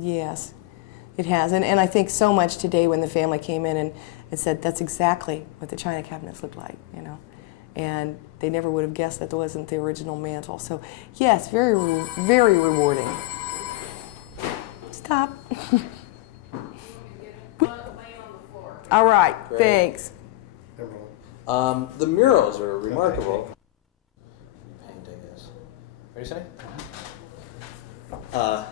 Yes, it has. And I think so much today when the family came in and said that's exactly what the china cabinets look like, you know. And they never would have guessed that wasn't the original mantle. So yes, very rewarding. Stop. All right, Great. thanks. The murals are remarkable. Painting is. What are you saying?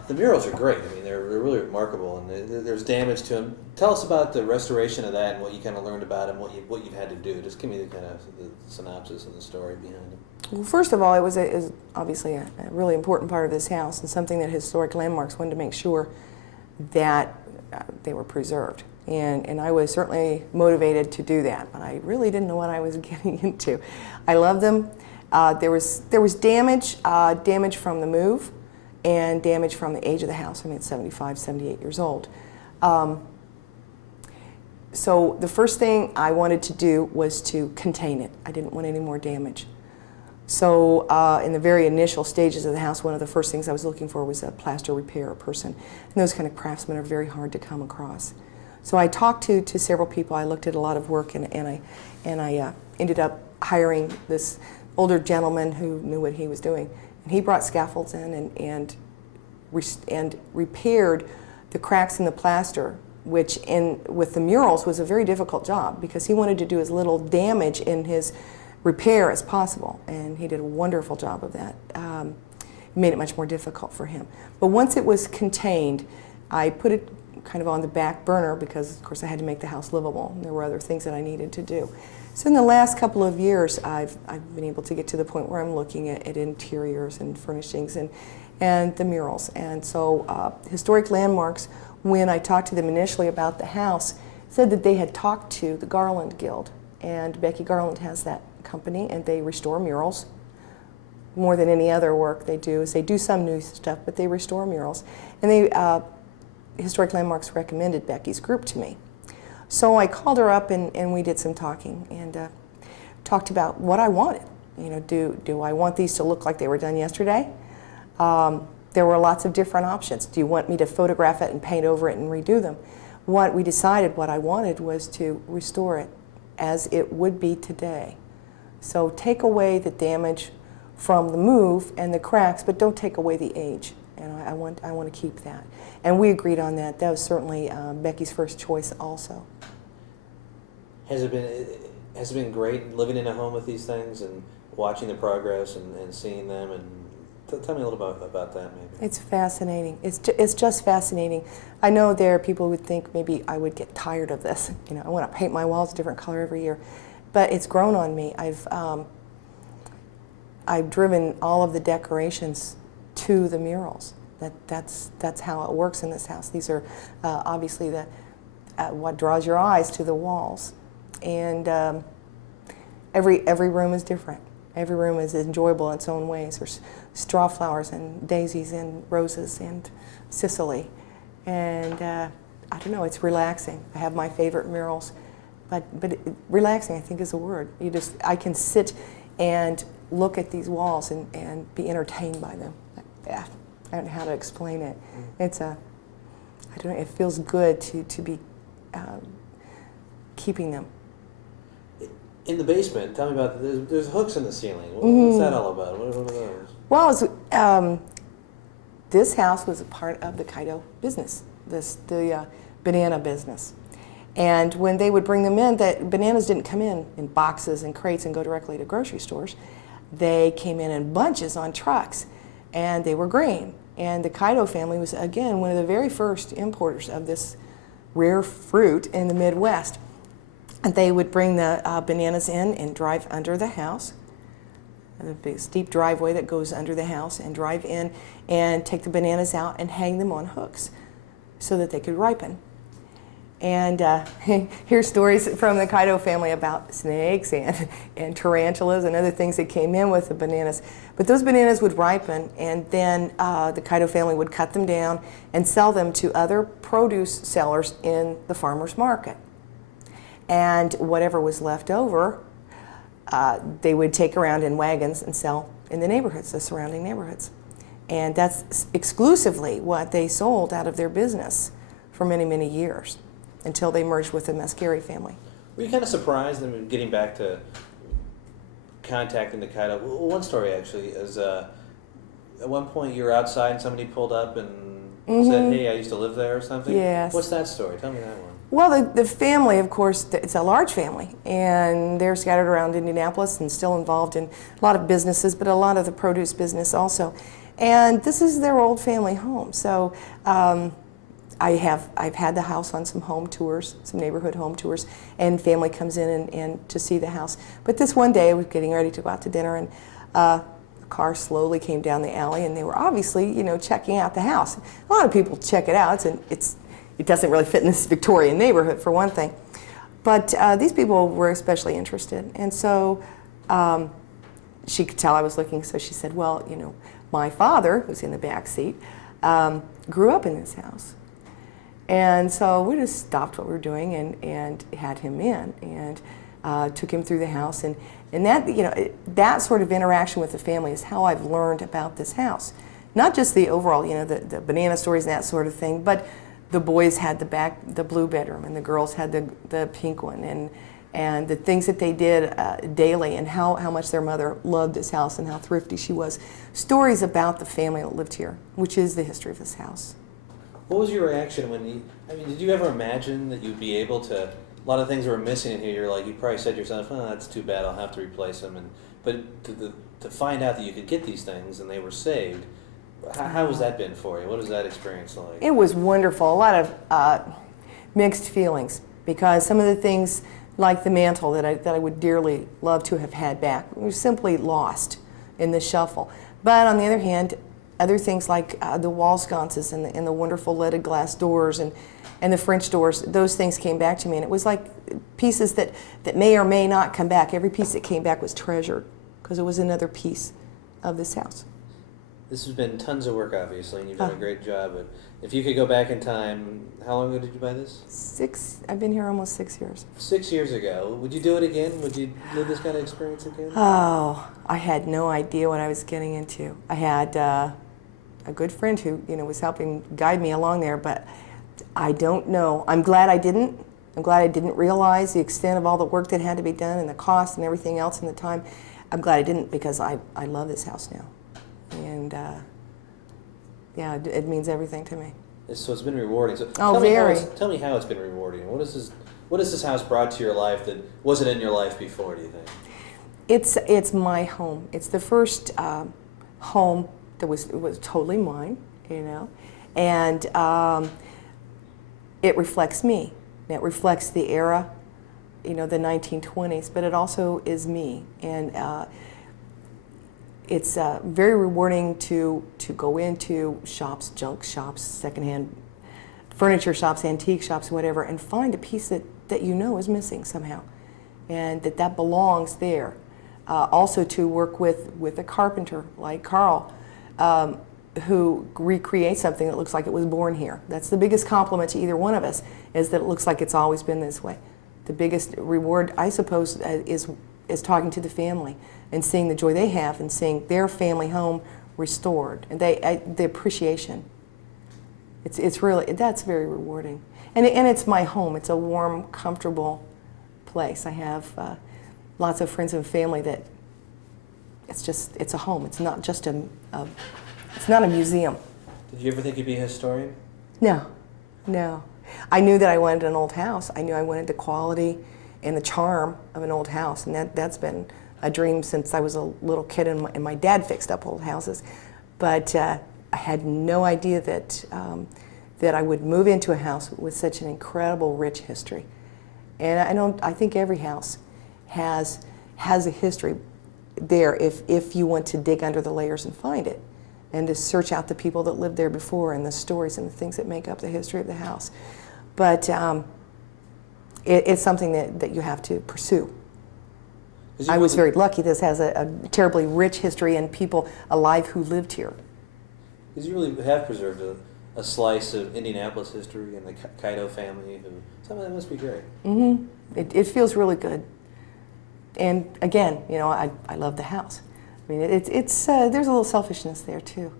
The murals are great. I mean, they're really remarkable, and there's damage to them. Tell us about the restoration of that and what you kind of learned about it and what you've had to do. Just give me the kind of the synopsis and the story behind it. Well, first of all, it was obviously a really important part of this house and something that Historic Landmarks wanted to make sure that they were preserved. And I was certainly motivated to do that, but I really didn't know what I was getting into. I love them. There was damage from the move and damage from the age of the house. I mean, it's 75, 78 years old. So the first thing I wanted to do was to contain it. I didn't want any more damage. So in the very initial stages of the house, one of the first things I was looking for was a plaster repair person. And those kind of craftsmen are very hard to come across. So I talked to several people. I looked at a lot of work, and I ended up hiring this older gentleman who knew what he was doing. And he brought scaffolds in and repaired the cracks in the plaster, which with the murals was a very difficult job because he wanted to do as little damage in his repair as possible, and he did a wonderful job of that. It made it much more difficult for him. But once it was contained, I put it kind of on the back burner because, of course, I had to make the house livable, and there were other things that I needed to do. So in the last couple of years, I've been able to get to the point where I'm looking at interiors and furnishings and the murals. And so Historic Landmarks, when I talked to them initially about the house, said that they had talked to the Garland Guild, and Becky Garland has that company, and they restore murals. More than any other work they do is they do some new stuff, but they restore murals. And they Historic Landmarks recommended Becky's group to me. So I called her up and we did some talking and talked about what I wanted. You know, do I want these to look like they were done yesterday? There were lots of different options. Do you want me to photograph it and paint over it and redo them? What we decided what I wanted was to restore it as it would be today. So take away the damage from the move and the cracks, but don't take away the age. And I want to keep that. And we agreed on that. That was certainly Becky's first choice also. Has it been great living in a home with these things and watching the progress and seeing them? And tell me a little about that, maybe. It's fascinating. It's just fascinating. I know there are people who would think maybe I would get tired of this. You know, I want to paint my walls a different color every year, but it's grown on me. I've driven all of the decorations to the murals. That's how it works in this house. These are obviously what draws your eyes to the walls, and every room is different. Every room is enjoyable in its own ways. There's straw flowers and daisies and roses and Sicily, and I don't know. It's relaxing. I have my favorite murals, but relaxing I think is a word. I can sit and look at these walls and be entertained by them. Yeah. I don't know how to explain it. I don't know, it feels good to be keeping them. In the basement, tell me about, there's hooks in the ceiling. What's that all about? What are those? Well, this house was a part of the Kaido business, the banana business. And when they would bring them in, bananas didn't come in boxes and crates and go directly to grocery stores. They came in bunches on trucks, and they were green. And the Kaido family was, again, one of the very first importers of this rare fruit in the Midwest. And they would bring the bananas in and drive under the house, the big steep driveway that goes under the house, and drive in and take the bananas out and hang them on hooks so that they could ripen. And here's stories from the Kaido family about snakes and tarantulas and other things that came in with the bananas. But those bananas would ripen, and then the Kaido family would cut them down and sell them to other produce sellers in the farmer's market. And whatever was left over, they would take around in wagons and sell in the neighborhoods, the surrounding neighborhoods. And that's exclusively what they sold out of their business for many, many years until they merged with the Mascari family. Were you kind of surprised, I mean, getting back to contacting the Kaido? One story actually is at one point you were outside and somebody pulled up and said, "Hey, I used to live there," or something. Yes. What's that story? Tell me that one. Well, the family, of course, it's a large family, and they're scattered around Indianapolis and still involved in a lot of businesses, but a lot of the produce business also. And this is their old family home. So I've had the house on some home tours, some neighborhood home tours, and family comes in and to see the house. But this one day, I was getting ready to go out to dinner, and a car slowly came down the alley, and they were obviously, checking out the house. A lot of people check it out. It doesn't really fit in this Victorian neighborhood, for one thing. But these people were especially interested. And so she could tell I was looking, so she said, well, my father, who's in the back seat, grew up in this house. And so we just stopped what we were doing and had him in and took him through the house. And that, that sort of interaction with the family is how I've learned about this house. Not just the overall, the banana stories and that sort of thing, but the boys had the blue bedroom, and the girls had the pink one, and the things that they did daily, and how much their mother loved this house and how thrifty she was. Stories about the family that lived here, which is the history of this house. What was your reaction did you ever imagine that you'd be able to, a lot of things were missing in here, you probably said to yourself, oh, that's too bad, I'll have to replace them, but to find out that you could get these things and they were saved, how has that been for you? What was that experience like? It was wonderful. A lot of mixed feelings, because some of the things, like the mantle that I would dearly love to have had back, were simply lost in the shuffle. But on the other hand, other things like the wall sconces and the wonderful leaded glass doors and the French doors, those things came back to me. And it was like pieces that may or may not come back. Every piece that came back was treasured because it was another piece of this house. This has been tons of work, obviously, and you've done a great job. But if you could go back in time, how long ago did you buy this? I've been here almost 6 years. 6 years ago. Would you do it again? Would you live this kind of experience again? Oh, I had no idea what I was getting into. I had a good friend who, was helping guide me along there, but I don't know. I'm glad I didn't. I'm glad I didn't realize the extent of all the work that had to be done and the cost and everything else and the time. I'm glad I didn't, because I love this house now. And yeah, it means everything to me. So it's been rewarding. So tell me how it's been rewarding. What has this house brought to your life that wasn't in your life before, do you think? It's my home. It's the first home that was totally mine, and it reflects me. It reflects the era, the 1920s, but it also is me. And it's very rewarding to go into shops, junk shops, secondhand furniture shops, antique shops, whatever, and find a piece that is missing somehow, and that belongs there. Also to work with a carpenter like Carl, who recreates something that looks like it was born here. That's the biggest compliment to either one of us, is that it looks like it's always been this way. The biggest reward, I suppose, is talking to the family and seeing the joy they have and seeing their family home restored, and the appreciation. It's really, that's very rewarding. And it's my home. It's a warm, comfortable place. I have lots of friends and family that it's a home. It's not just it's not a museum. Did you ever think you'd be a historian? No. I knew that I wanted an old house. I knew I wanted the quality and the charm of an old house, and that's been a dream since I was a little kid, and my dad fixed up old houses. But I had no idea that I would move into a house with such an incredible, rich history. And I think every house has a history there if you want to dig under the layers and find it, and to search out the people that lived there before and the stories and the things that make up the history of the house. But it's something that you have to pursue. I was very lucky. This has a terribly rich history and people alive who lived here. Because you really have preserved a slice of Indianapolis history and the Kaido family. Some of that must be great. Mm-hmm. It feels really good. And again, I love the house. I mean, it's there's a little selfishness there too.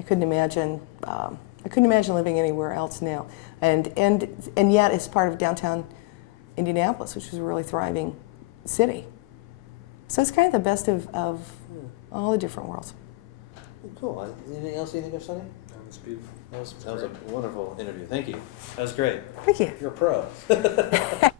I couldn't imagine. I couldn't imagine living anywhere else now. And yet, it's part of downtown Indianapolis, which is a really thriving city. So it's kind of the best of all the different worlds. Cool. Anything else you think of, Sonny? That was beautiful. That was a wonderful interview. Thank you. That was great. Thank you. You're a pro.